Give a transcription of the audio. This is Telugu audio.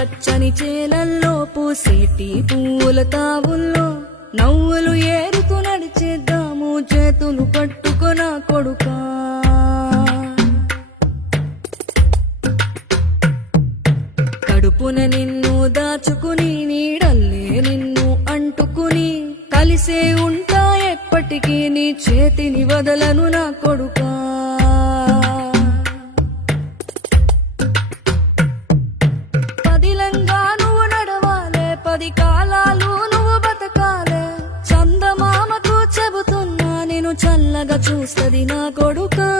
పచ్చని చేలల్లో పూసేటి పూల తావుల్లో నవ్వులు ఏరుతూ నడిచేద్దాము చేతులు పట్టుకొన కొడుకా. కడుపున నిన్ను దాచుకుని నీడల్లే నిన్ను అంటుకుని కలిసే ఉంటా ఎప్పటికీ నీ చేతిని వదలను నా కొడుకా. పదిలంగా నువ్వు నడవాలే, 10 కాలాలు నువ్వు బతకాలే. చందమామకు చెబుతున్నా నేను చల్లగా చూస్తది నా కొడుకా.